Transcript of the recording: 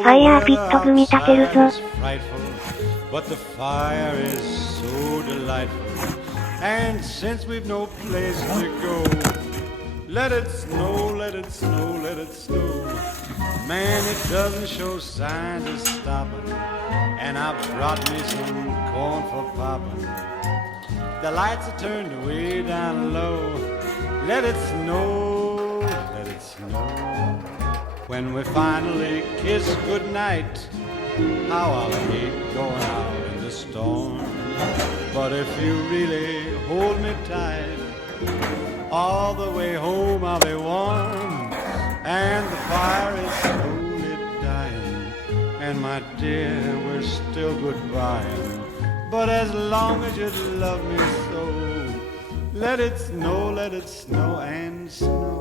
ファイヤーピット組み立てるぞ。But the fire is so delightful, and since we've no place to go, let it snow, let it snow, let it snow. Man, it doesn't show signs of stopping, and I brought me some corn for popping. The lights are turned way down low. Let it snow, let it snow. When we finally kiss goodnight, how I'll hate going out in the storm. But if you really hold me tight, all the way home I'll be warm. And the fire is slowly dying, and my dear, we're still goodbying. But as long as you love me so, let it snow and snow.